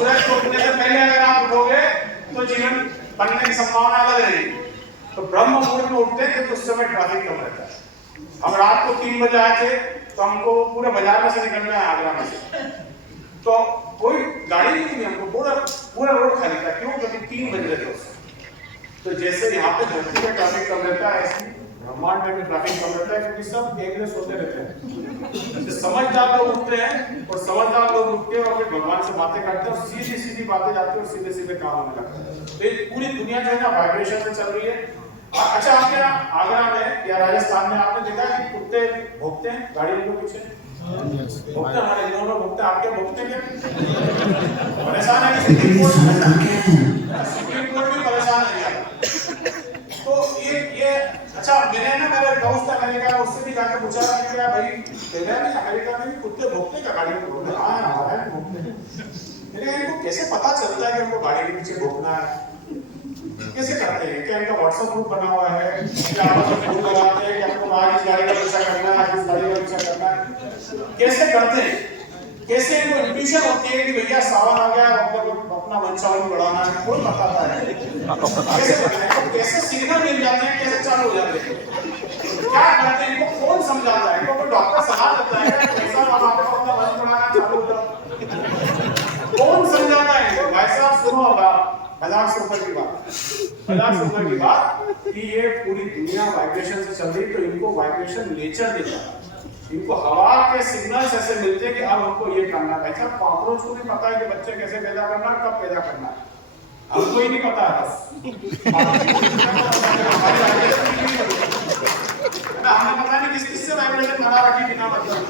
सूरज को उठने से पहले अगर आप उठोगे तो जीवन बनने की संभावना अलग रहेगी। तो ब्रह्म मुहूर्त में उठते हैं तो उस समय ट्रैफिक कम रहता है। हम रात को 3 बजे आए थे तो हमको पूरे बाजार में से निकलना है आगरा में से, तो कोई गाड़ी नहीं थी, हमको पूरा रोड खाली था। क्यों? क्योंकि 3 बज रहे थे। तो जैसे यहाँ पे धरती में ट्रैफिक कम रहता है, ऐसे ब्रह्मांड में भी ट्रैफिक कम रहता है, क्योंकि सब एक में सोते रहते हैं। तो समझदार लोग उठते हैं और समझदार लोग उठते हैं और फिर भगवान से बातें करते हैं और सीधी सीधी बातें जाती है और सीधे सीधे काम होने लगता है। तो ये पूरी दुनिया जो है ना वाइब्रेशन से चल रही है। अच्छा, आपके आगरा में या राजस्थान में आपने देखा कि कुत्ते भौंकते हैं गाड़ियों के पीछे? भौंकते हैं, हमारे इंदौर में भौंकते हैं। आपके भौंकते क्या? परेशान है कि सुप्रीम कोर्ट भी परेशान है। तो ये अच्छा, मैंने ना मेरे दोस्त अमेरिका में उससे भी जाकर पूछा कि क्या भाई अमेरिका में भी कुत्ते भौंकते क्या गाड़ी में? बोलते हाँ हमारे यहाँ भौंकते हैं। मैंने इनको कैसे पता चलता है कि हमको गाड़ी के पीछे भौंकना है? कैसे करते हैं? क्या इनका व्हाट्सएप ग्रुप बना हुआ है? क्या आपस में फोन लगाते हैं कि आपको आज इस गाड़ी का पीछा करना है, आज इस गाड़ी का पीछा करना है? कैसे करते हैं? कैसे इनको इंट्यूशन होती है कि भैया सावन आ गया, अपना वंशावली बढ़ाना है? कौन बताता है? कैसे करते हैं? कैसे सिग्नल मिल जाते हैं? कैसे चालू हो जाते हैं? क्या करते हैं? इनको कौन समझाता है? इनको कोई डॉक्टर सलाह देता है कि कैसा आपको अपना वंश बढ़ाना चालू हो जाए? कौन समझाता है? भाई साहब सुनो, हजार सुपर की बात कि ये पूरी दुनिया वाइब्रेशन से चल रही, तो इनको वाइब्रेशन नेचर देता है। इनको हवा के सिग्नल्स ऐसे मिलते हैं कि अब हमको ये करना है। ऐसा कॉकरोच को भी पता है कि बच्चे कैसे पैदा करना है, कब पैदा करना है। हमको ही नहीं पता है बस। हमें पता नहीं किस से वाइब्रेशन बना रखी बिना मतलब।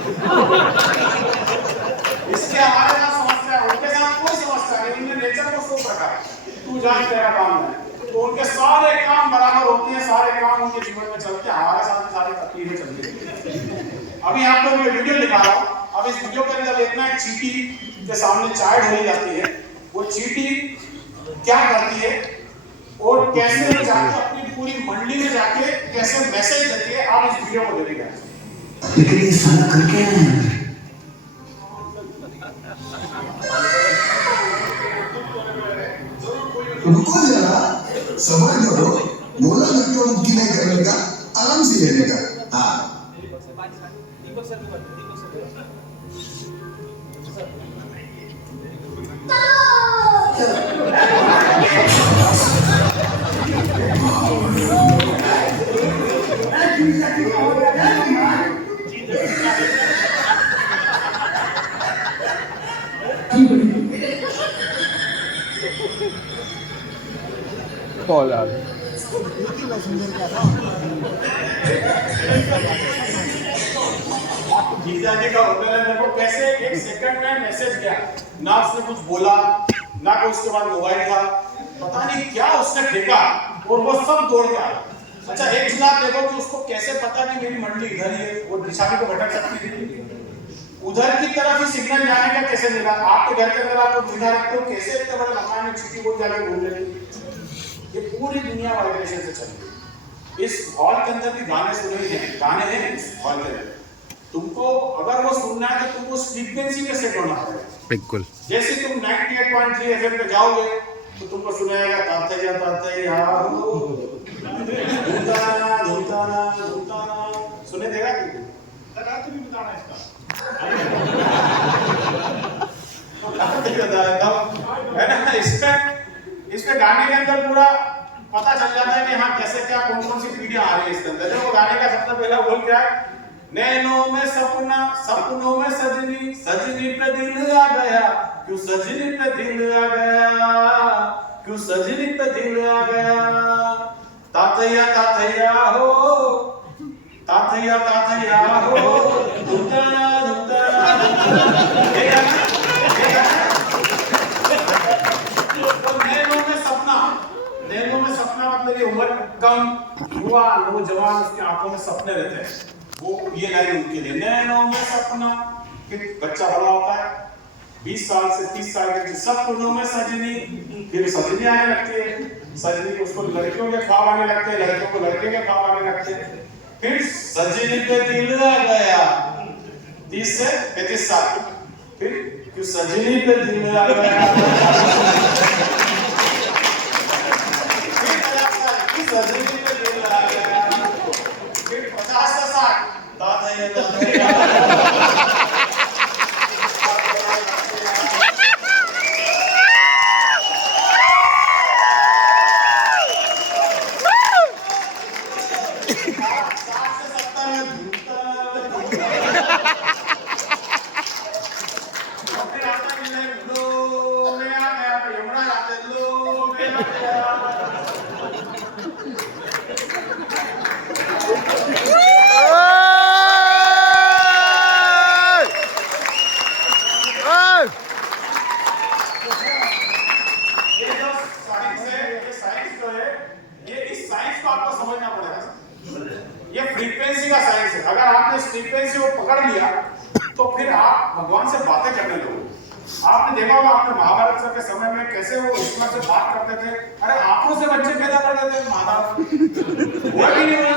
इसके हमारे साथ समस्या है, उनके साथ कोई समस्या नहीं। उन्होंने नेचर को सो रखा है, तू जान तेरा काम है। तो उनके सारे काम बराबर होते हैं, सारे काम उनके जीवन में चलते हैं। हमारे साथ सारी तकलीफें चलती हैं। अभी आप लोग ये वीडियो दिखा रहा हूँ। अब इस वीडियो के अंदर देखना है, चींटी के सामने चाय ढोली जाती है। वो चींटी क्या करती है और कैसे जाके अपनी पूरी मंडी में जाके कैसे मैसेज देती है, आप इस वीडियो को देखिएगा। लेकिन ये साला करके आए हैं। रुको जरा, सबर करो, बोला धक्का मुक्की नहीं करने का, आराम से लेने का। हाँ, कॉल आ गया। जीजा जी का होटल है, मेरे को कैसे 1 सेकंड में मैसेज गया, ना उसने कुछ बोला, ना कोई उसके बाद मोबाइल था, पता नहीं क्या उसने देखा और वो सब दौड़ गया। अच्छा, एक चीज आप देखो कि उसको कैसे पता कि मेरी मंडी इधर ही है। वो दिशा भी तो भटक सकती थी, उधर की तरफ ही सिग्नल जाने का कैसे मिला? आपके घर के अंदर आप जिंदा रखते हो, कैसे इतने बड़े मकान में चींटी वो जाके घूम लेती? ये पूरी दुनिया वाइब्रेशन से चल रही है। इस हॉल के अंदर भी गाने सुने हैं, गाने हैं इस हॉल के अंदर। तुमको अगर वो सुनना है तो तुमको उस फ्रीक्वेंसी में सेट होना पड़ेगा। बिल्कुल। जैसे तुम 98.3 एफएम पे जाओगे तो तुमको सुनाएगा तातैया तातैया हो धुताना धुताना धुताना। सुने देगा कि रात भी बताना इसका है ना? इसमें गाने के अंदर पूरा पता चल जाता है कि हाँ कैसे क्या कौन कौन सी पीढ़ियां आ रही है इसके अंदर। वो गाने का सबसे पहला बोल क्या है? नैनों में सपना, सपनों में सजनी, सजनी पे दिल आ गया, क्यों सजनी पे दिल आ गया, क्यों सजनी पे दिल आ गया। तातैया तातैया हो, तातैया तातैया हो, धुताना धुताना। नैनों में सपना मतलब ये उम्र कम युवा नौजवान, उसकी आंखों में सपने रहते हैं। वो ये लाइन उनके लिए, नैनों में सपना। फिर बच्चा बड़ा होता है 20 साल से 30 साल के, सपनों में सजनी, फिर सजनी आने लगती है। सजनी को उसको लड़कियों के ख्वाब आने लगते हैं, लड़कियों को लड़के के ख्वाब आने लगते हैं। फिर सजनी पे दिल आ गया 30 से 35 साल, फिर कि सजनी पे दिल में आ गया, कि सजनी पे दिल आ गया, फिर 50 से 60 दादा ये ये फ्रीक्वेंसी का साइंस है। अगर आपने इस फ्रीक्वेंसी को पकड़ लिया तो फिर आप भगवान से बातें करने लगोगे। आपने देखा होगा, आपने महाभारत के समय में कैसे वो ईश्वर से बात करते थे। अरे आंखों से बच्चे पैदा करते थे, माता हुआ भी नहीं हुआ।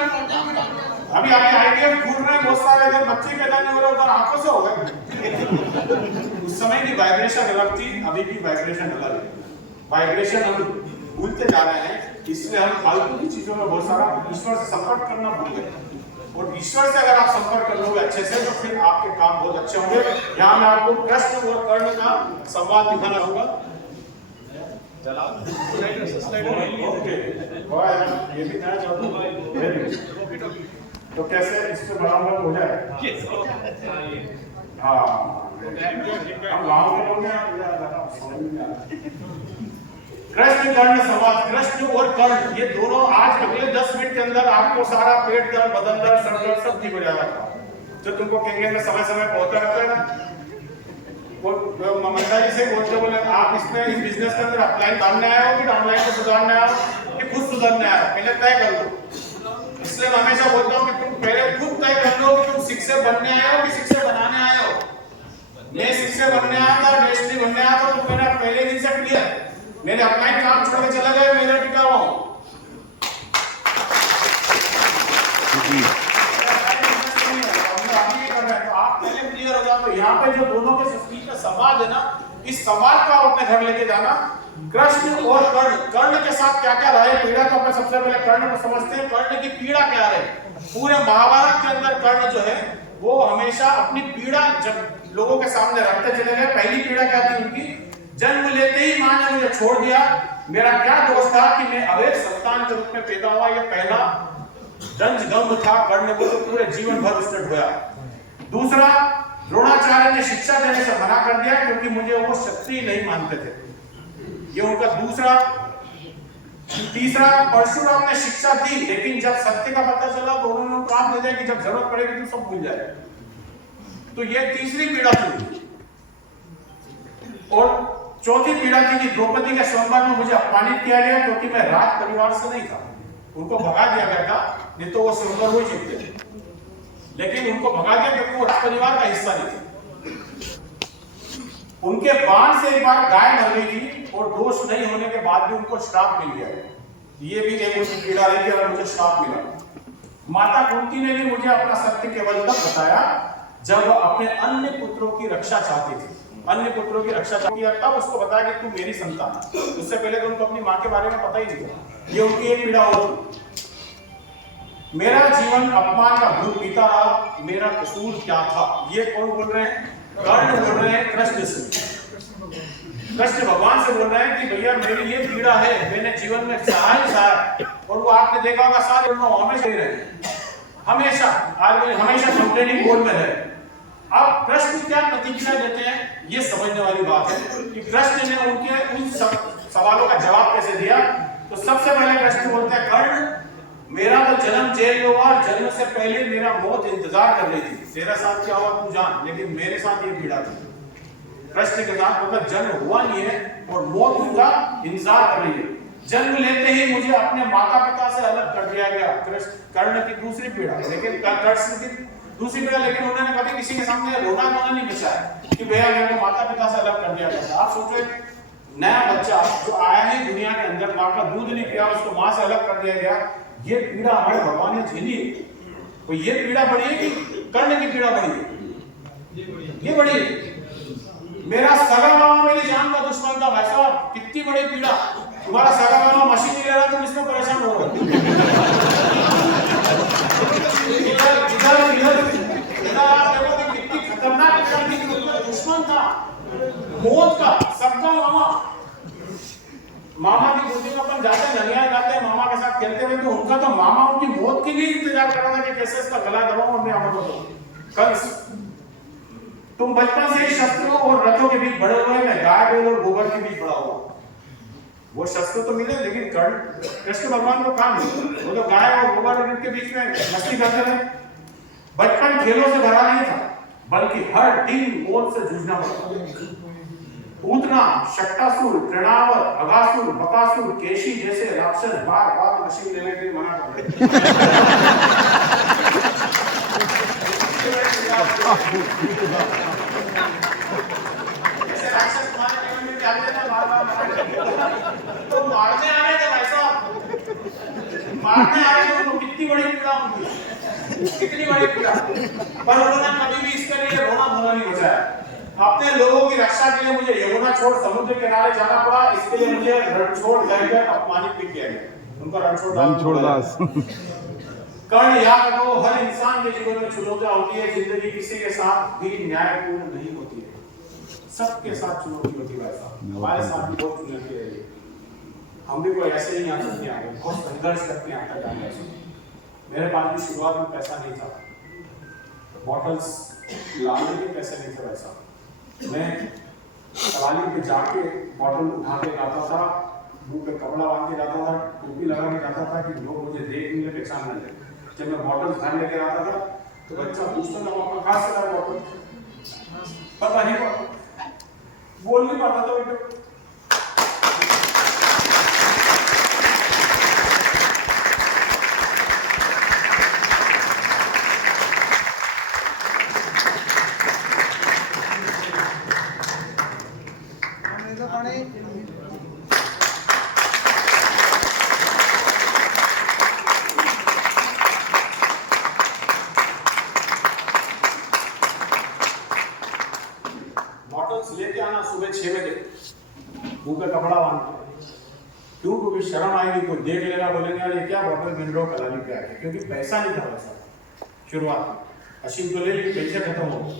अभी आगे आईवीएफ फूट रहे बहुत सारे, इधर बच्चे पैदा नहीं हो रहे, उधर आंखों से हो गए। उस समय की वाइब्रेशन अलग थी, अभी की वाइब्रेशन अलग है। वाइब्रेशन हम भूलते जा रहे हैं, इसलिए हम फालतू की चीजों में बहुत सारा ईश्वर से संपर्क करना भूल गए। और ईश्वर से अगर आप संपर्क कर लोगे अच्छे से तो फिर आपके काम बहुत अच्छे होंगे। यहाँ मैं आपको कृष्ण और कर्ण का संवाद दिखाना चाहूंगा। ओके, ये भी नया चाहता हूँ। तो कैसे इससे बढ़ाऊंगा हो जाए? हाँ, हम गाँव के लोग हैं। कृष्ण कर्ण संवाद। कृष्ण और कर्ण ये दोनों आज अगले 10 मिनट के अंदर आपको सारा पेट दर्द, बदन दर्द, सर दर्द सब ठीक हो जाएगा। जो तुमको कहेंगे में समय समय पहुंचता रहता है ना, वो ममता जी से बोलते बोले आप इसमें इस बिजनेस के अंदर ऑफलाइन डालने आए हो कि ऑनलाइन को सुधारने आए हो कि खुद सुधारने आए हो, पहले तय कर लो। इसलिए मैं हमेशा बोलता हूँ कि तुम पहले खुद तय कर लो कि तुम शिक्षक बनने आए हो कि शिक्षक बनाने आए हो। मैं शिक्षक बनने आया था, डीएसपी बनने आया था, तो मैंने पहले दिन से क्लियर, मैंने अपना ही काम छोड़ के चला गया, मेरा टिका हुआ हूं। आप पहले क्लियर हो जाओ। तो यहाँ पे जो दोनों के बीच में संवाद है ना, इस संवाद का अपने घर लेके जाना। कृष्ण और कर्ण, कर्ण के साथ क्या क्या रहे पीड़ा, तो अपने सबसे पहले कर्ण को समझते हैं। कर्ण की पीड़ा क्या है? पूरे महाभारत के अंदर कर्ण जो है वो हमेशा अपनी पीड़ा जब लोगों के सामने रखते चले गए। पहली पीड़ा क्या थी उनकी? जन्म लेते ही मां ने मुझे छोड़ दिया। मेरा क्या दोष था कि मैं अवैध संतान के रूप में पैदा हुआ। यह पहला दंजगम था कर्ण को, तो पूरे जीवन भर उसने ढोया। दूसरा, द्रोणाचार्य ने शिक्षा देने से मना कर दिया क्योंकि मुझे वो क्षत्रिय नहीं मानते थे। ये उनका दूसरा। तीसरा, परशुराम ने शिक्षा दी लेकिन जब सत्य का पता चला तो उन्होंने काम दे दिया कि जब जरूरत पड़ेगी तो सब भूल जाए। तो ये तीसरी पीड़ा थी। और चौथी पीड़ा थी कि द्रौपदी के स्वयंवर में मुझे अपमानित किया गया क्योंकि मैं राज परिवार से नहीं था। उनको भगा दिया गया था, नहीं तो वो स्वयंवर वो जीतते थे, लेकिन उनको भगा दिया क्योंकि वो राज परिवार का हिस्सा नहीं थे। उनके बाण से एक बार गाय मर गई थी और दोष नहीं होने के बाद भी उनको श्राप मिल गया। ये भी एक उनकी पीड़ा रही कि अगर मुझे श्राप मिला। माता कुंती ने भी मुझे अपना सत्य केवल तब बताया जब अपने अन्य पुत्रों की रक्षा चाहती थी। अन्य पुत्रों की रक्षा चाहती है तब उसको बताया कि तू मेरी संतान है। उससे पहले तो उनको अपनी मां के बारे में पता ही नहीं था। ये उनकी एक पीड़ा होती। मेरा जीवन अपमान का भूत पीता रहा, मेरा कसूर क्या था? ये कौन बोल रहे हैं? कर्ण बोल रहे हैं कृष्ण से। कृष्ण भगवान से बोल रहे हैं कि भैया मेरी ये पीड़ा है, मैंने जीवन में सहा। और वो आपने देखा होगा सारे हमेशा ही रहे, हमेशा हमेशा कंप्लेनिंग मोड में रहे। अब कृष्ण क्या प्रतिक्रिया देते हैं ये समझने वाली बात है कि कृष्ण ने उनके उन सवालों का जवाब कैसे दिया। तो सबसे पहले कृष्ण बोलते हैं, कर्ण मेरा तो जन्म जेल में हुआ, जन्म से पहले मेरा मौत इंतजार कर रही थी। तेरा साथ क्या हुआ तू जान, लेकिन मेरे साथ ये पीड़ा थी। कृष्ण के साथ मतलब जन्म हुआ नहीं है और मौत उनका इंतजार कर रही है। जन्म लेते ही मुझे अपने माता पिता से अलग कर दिया गया। कर्ण की दूसरी पीड़ा, लेकिन कृष्ण की दूसरी पीड़ा, लेकिन उन्होंने कभी किसी के सामने रोना नहीं बचाया कि भैया मेरे माता पिता से अलग कर दिया गया। आप सोचो, नया बच्चा जो आया है दुनिया के अंदर, मां का दूध नहीं पिया, उसको मां से अलग कर दिया गया। ये पीड़ा हमारे भगवान ने झेली। तो ये पीड़ा बड़ी है कि कर्ण की पीड़ा बड़ी है? ये बड़ी है। मेरा सगा मामा मेरी जान का दुश्मन था भाई साहब, कितनी बड़ी पीड़ा। तुम्हारा सगा मामा मशीन नहीं ले रहा, तुम इसमें परेशान हो रहे हो। इधर इधर इधर इधर आप देखो कि कितनी खतरनाक पीड़ा थी, दुश्मन था मौत का, सबका मामा। मामा की गोदी में अपन जाते हैं, ननियाल जाते हैं, मामा के साथ खेलते हुए, तो उनका तो मामा उनकी मौत के लिए इंतजार कर रहा था कि कैसे इसका गला दबाऊं और मैं अमर हो जाऊं। कल तुम बचपन से ही शस्त्रों और रथों के बीच बड़े हुए, मैं गाय बैल और गोबर के बीच बड़ा हुआ। वो शस्त्र तो मिले लेकिन कर्ण कृष्ण भगवान को काम नहीं, वो तो गाय और गोबर के बीच में मस्ती करते रहे। बचपन खेलों से भरा नहीं था, बल्कि हर दिन मौत से जूझना पड़ता। पूतना, शक्टासुर, तृणावर, अगासुर, बकासुर, केशी जैसे राक्षस बार बार मशीन लेने के लिए मना कर रहे। ऐसे राक्षस तुम्हारे जीवन में जाते हैं बार बार मना करते। तो मारने आ रहे थे भाई साहब, मारने आ रहे थे, उनको कितनी बड़ी पीड़ा होगी, कितनी बड़ी पीड़ा। पर उन्होंने कभी भी इसके लिए रोना धोना नहीं बचाया। अपने लोगों की रक्षा के लिए मुझे यमुना छोड़ समुद्र किनारे जाना पड़ा, इसके लिए मुझे रणछोड़ गए अपमानित भी किया गया। उनका रणछोड़दास। कर्ण याद रखो, हर इंसान के जीवन में चुनौतियां होती है, जिंदगी किसी के साथ भी न्यायपूर्ण नहीं होती है, सबके साथ चुनौती होती है। ऐसा हमारे साथ भी बहुत चुनौती है, हम भी कोई ऐसे ही यहाँ तक नहीं आए, बहुत संघर्ष करके यहाँ तक आए। मेरे पास भी शुरुआत में पैसा नहीं था, बॉटल्स लाने के पैसे नहीं थे। वैसा मैं कलाली पे जाके बॉटल उठा के लाता था, मुंह पे कपड़ा बांध के जाता था, टोपी लगा के जाता था कि लोग मुझे देख नहीं ले, पहचान न ले। जब मैं बॉटल घर लेके आता था तो बच्चा पूछता था पापा कहाँ से लाया बॉटल, पता नहीं पापा, बोल नहीं पाता था बेटे। लेके आना सुबह 6 बजे, मुंह पे कपड़ा बांध के, क्यों? क्योंकि शर्म आएगी, कोई देख लेगा, बोलेंगे यार ये क्या बॉटल मिनरल कलाली पे आके, क्योंकि पैसा नहीं था वैसा शुरुआत में। अशीम तो ले ली, पैसे खत्म हो गए।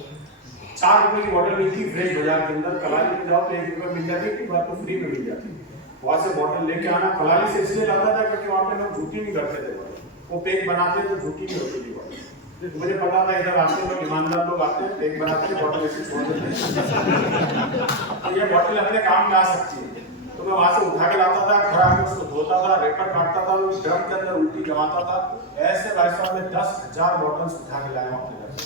4 रुपए की बॉटल मिलती फ्रेश बाजार के अंदर, कलाली में जाओ तो 1 रुपए मिल जाती, एक बार तो फ्री में मिल जाती। वहां से बॉटल लेके आना, कलाली से इसलिए लाता था क्योंकि वहां पे लोग झूठी नहीं करते थे, वो पैक बनाते तो झूठी नहीं होती थी बॉटल। मुझे पता था इधर आते लोग ईमानदार लोग आते हैं, पैक बनाते हैं, बॉटल ऐसे छोड़ देते हैं, तो ये बॉटल अपने काम में आ सकती है। तो मैं वहां से उठा के लाता था, घर आके उसको धोता था, रेपर काटता था, ड्रम के अंदर उल्टी जमाता था। ऐसे भाई साहब ने 10,000 बॉटल्स उठा के लाया अपने घर से।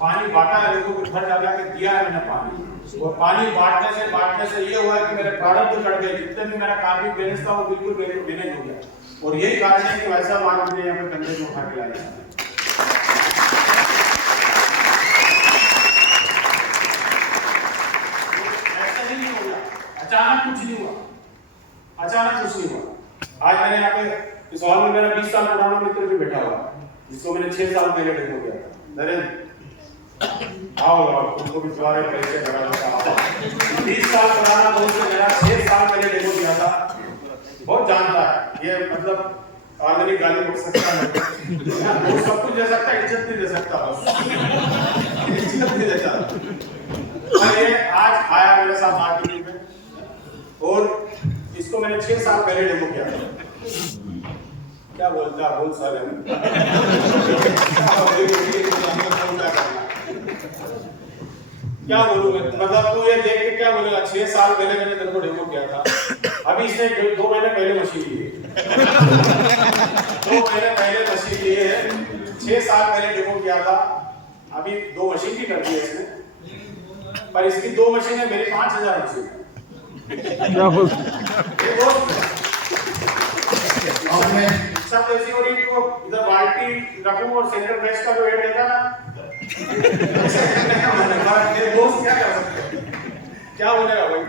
पानी बांटा है लोगों को, घर जा जाके दिया है मैंने पानी, और पानी बांटने से ये हुआ कि मेरे प्रारब्ध कट गए, जितने भी मेरा कार्मिक बैलेंस था वो बिल्कुल मैनेज हो गया। और यही कारण है कि वैसा आज मुझे यहाँ पे कंधे में उठा के लाया। ऐसा नहीं हो गया, अचानक कुछ नहीं हुआ। आज मैंने यहाँ पे इस हॉल में मेरा 20 साल पुराना मित्र भी बैठा हुआ, जिसको मैंने 6 साल पहले डेमो किया था। नरेंद्र आओ उनको भी तुम्हारे परिचय करा देता हूं। 20 साल पुराना दोस्त मेरा 6 साल पहले डेमो किया था, बहुत जानता है ये, मतलब आदमी गाली बक सकता है, वो सब कुछ दे सकता है, इज्जत नहीं दे सकता, इज्जत नहीं देता। ये आज आया मेरे साथ मार्केटिंग में, और इसको मैंने 6 साल पहले डेमो किया था। क्या बोलता बोल साले क्या बोलूंगा, मतलब तू ये देख के क्या बोलेगा? 6 साल पहले मैंने तेरे को डेमो किया था, अभी इसने 2 महीने पहले मशीन ली है, 2 महीने पहले मशीन ली है, 6 साल पहले डेमो किया था, अभी 2 मशीन की कर दी है इसने, पर इसकी 2 मशीन है, मेरी 5,000 मशीन है। क्या बोलते सब ऐसी हो रही कि वो इधर बाल्टी रखूं और सेंटर फ्रेश का जो एड रहता ना, मेरे दोस्त क्या कर सकते हैं? क्या बोलेगा भाई,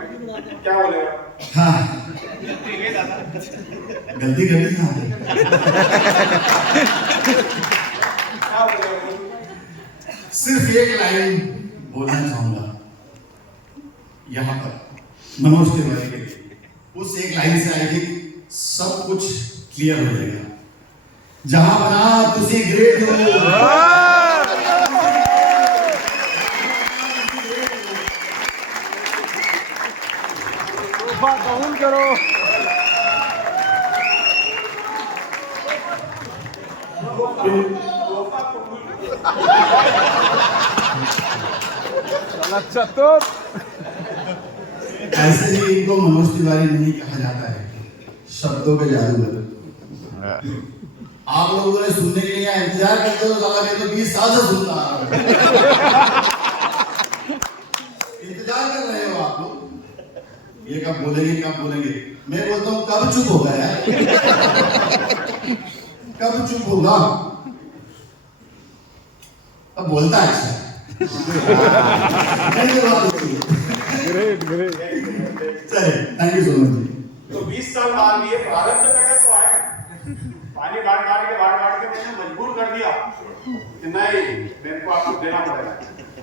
क्या बोलेगा? हाँ गलती क्या बोलेगा? सिर्फ एक लाइन बोलना चाहूंगा यहाँ पर मनोज तिवारी के लिए। उस एक लाइन से आई थिंक सब कुछ क्लियर हो जाएगा। जहां बना तुसी ग्रेट हो, कबूल करो। अच्छा तो ऐसे ही इनको मनोज तिवारी नहीं कहा जाता है, शब्दों के जादूगर। आप लोगों ने सुनने के लिए इंतजार करते हो, तो 20 साल से सुनता आ रहा हूं। इंतजार कर रहे हो आप लोग, ये कब बोलेंगे। मैं बोलता हूँ कब चुप होगा यार, कब चुप होगा। अब बोलता है अच्छा। Great great. चलिए, थैंक यू सो मच। तो 20 साल बाद ये भारत में तक तो आएगा। पानी काट के मैंने मजबूर कर दिया कि नहीं, मेरे को आपको देना पड़ेगा।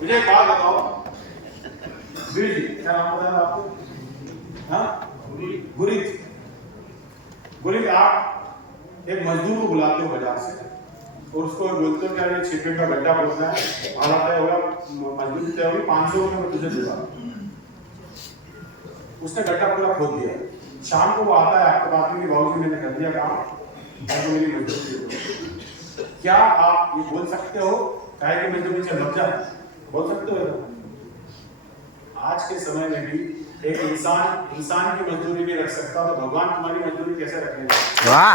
मुझे एक बात बताओ, वीर जी क्या नाम बताया आपको? हाँ, गुरित। आप एक मजदूर को बुलाते हो बाजार से और उसको बोलते हो क्या ये 6 फीट का गड्ढा खोदना है, भाड़ा तय होगा, मजदूरी तय होगी, 500 रुपये में तुझे दूंगा। उसने गड्ढा पूरा खोद दिया। शाम को वो आता है, आपको बात की बाबूजी मैंने कर दिया काम, तो मेरी मजदूरी। क्या आप ये बोल सकते हो काहे कि मजदूरी से लग जाए? बोल सकते हो? आज के समय में भी एक इंसान की मजदूरी नहीं रख सकता, तो भगवान तुम्हारी मजदूरी कैसे रखेंगे? वाह।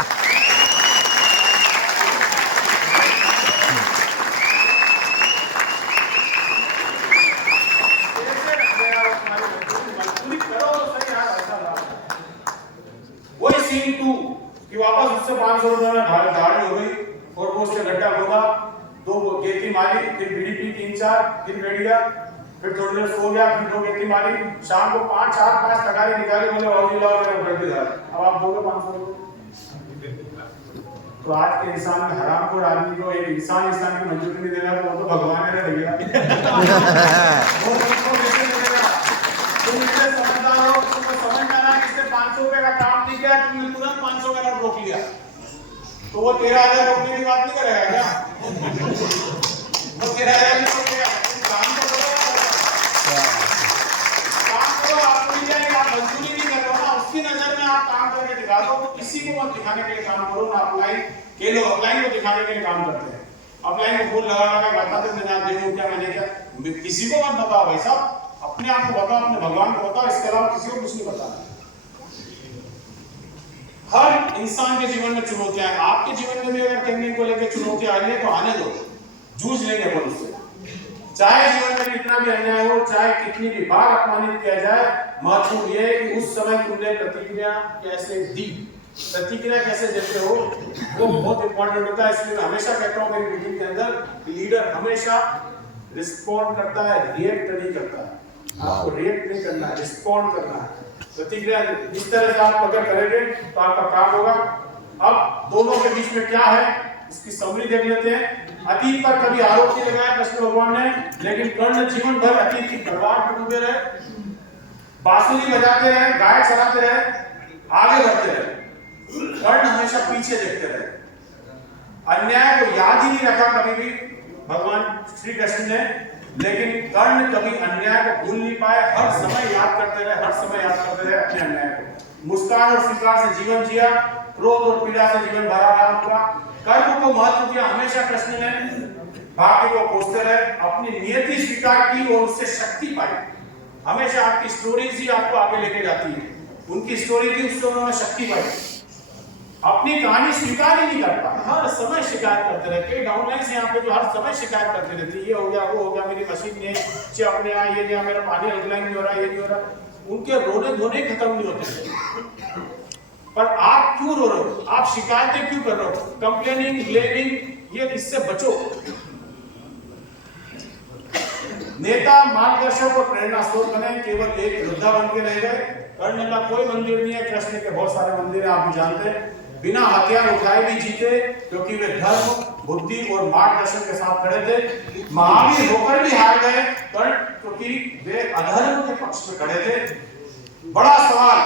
वही सीन 2 कि वापस उससे 500 रुपए में गाड़ी हो गई और वो उससे गड्ढा खोदा, 2 गेती मारी, फिर बीडीपी 3-4, फिर बैठ गया, फिर थोड़ी देर सो गया, फिर 2 गेती मारी, शाम को 5 तगारी निकाली, बोले बाबूजी लाओ मेरा गड्ढे दार। अब आप दोगे 500 रुपए। तो आज के इंसान में हरामखोर आदमी को एक इंसान की मंजूरी नहीं देगा, तो वो तो भगवान है भैया। तुम इतने समझदार हो, तुमको समझ में आना कि इसने 500 रुपए का काम नहीं किया, तुमने तुरंत 500 का नोट रोक लिया, तो वो 13,000 रोकने की बात नहीं करेगा क्या? वो 13,000 नहीं रोकेगा। काम तो करो, आप मजदूरी नहीं कर रहे हो ना, उसकी नजर में आप काम करके दिखा दो। तो किसी को मत दिखाने के लिए काम करो ना। अपलाइन के लोग अपलाइन को दिखाने के लिए काम करते हैं, अपलाइन को फूल लगा बताते हैं मैं देखूं क्या मैंने क्या। किसी को मत बताओ भाई साहब, अपने आप को बताओ, अपने भगवान को बताओ, इसके अलावा किसी को कुछ नहीं बताना। हर इंसान के जीवन में चुनौतियां हैं। आपके जीवन में भी अगर टेक्निक को लेकर चुनौतियां आ रही है तो आने दो, जूझ लेंगे अपन उससे। चाहे जीवन में कितना भी अन्याय हो, चाहे कितनी भी बार अपमानित किया जाए, महत्वपूर्ण यह है कि उस समय तुमने प्रतिक्रिया कैसे दी, प्रतिक्रिया कैसे देते हो, वो बहुत इंपॉर्टेंट होता है। इसलिए मैं हमेशा कहता हूं मेरी मीटिंग के अंदर, लीडर हमेशा रिस्पॉन्ड करता है, रिएक्ट नहीं करता है। आपको रिएक्ट नहीं करना है, रिस्पॉन्ड करना है। प्रतिक्रिया इस तरह से आप अगर करेंगे तो आपका काम होगा। अब दोनों के बीच में क्या है इसकी समरी देख लेते हैं। अतीत पर कभी आरोप नहीं लगाया कृष्ण भगवान ने, लेकिन कर्ण जीवन भर अतीत की बर्बाद में डूबे रहे, बांसुरी बजाते रहे, गाय चराते रहे, आगे बढ़ते रहे। कर्ण हमेशा पीछे देखते रहे, अन्याय को याद ही नहीं रखा कभी भी भगवान श्री कृष्ण ने, लेकिन कर्ण कभी अन्याय को भूल नहीं पाए, हर समय याद करते रहे, हर समय याद करते रहे अपने अन्याय को। मुस्कान और स्वीकार से जीवन जिया, क्रोध और पीड़ा से जीवन भरा रहा उनका। कर्म को महत्व दिया हमेशा कृष्ण ने, भाग्य को कोसते रहे, अपनी नियति स्वीकार की और उससे शक्ति पाई। हमेशा आपकी स्टोरीज ही आपको आगे लेके जाती है, उनकी स्टोरी थी उससे उन्होंने शक्ति पाई। अपनी कहानी स्वीकार ही नहीं करता, हर समय शिकायत करते रहते। कई डाउनलाइंस यहाँ पे जो हर समय शिकायत करते रहती है, ये हो गया वो हो गया, मेरी मशीन नहीं चिप नहीं आई, ये नहीं, मेरा पानी अल्कलाइन नहीं हो रहा, ये नहीं हो रहा। उनके रोने धोने खत्म नहीं होते। पर आप क्यों रो रहे हो? आप शिकायतें क्यों कर रहे हो? कंप्लेनिंग, ब्लेमिंग, ये इससे बचो। नेता, मार्गदर्शक और प्रेरणा स्रोत बने, केवल एक योद्धा बन के रह गए। कर्ण का कोई मंदिर नहीं है, कृष्ण के बहुत सारे मंदिर हैं, आप भी जानते हैं। बिना हथियार उठाए भी जीते, क्योंकि वे धर्म, बुद्धि और मार्गदर्शन के साथ खड़े थे। महावीर होकर भी हार गए कर्ण, क्योंकि वे अधर्म के पक्ष में खड़े थे। बड़ा सवाल,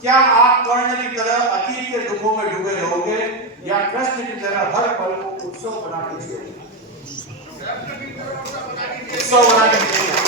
क्या आप कर्ण की तरह अतीत के दुखों में डूबे रहोगे या कृष्ण की तरह हर पल को उत्सव बना के जियोगे? उत्सव बना के जियोगे।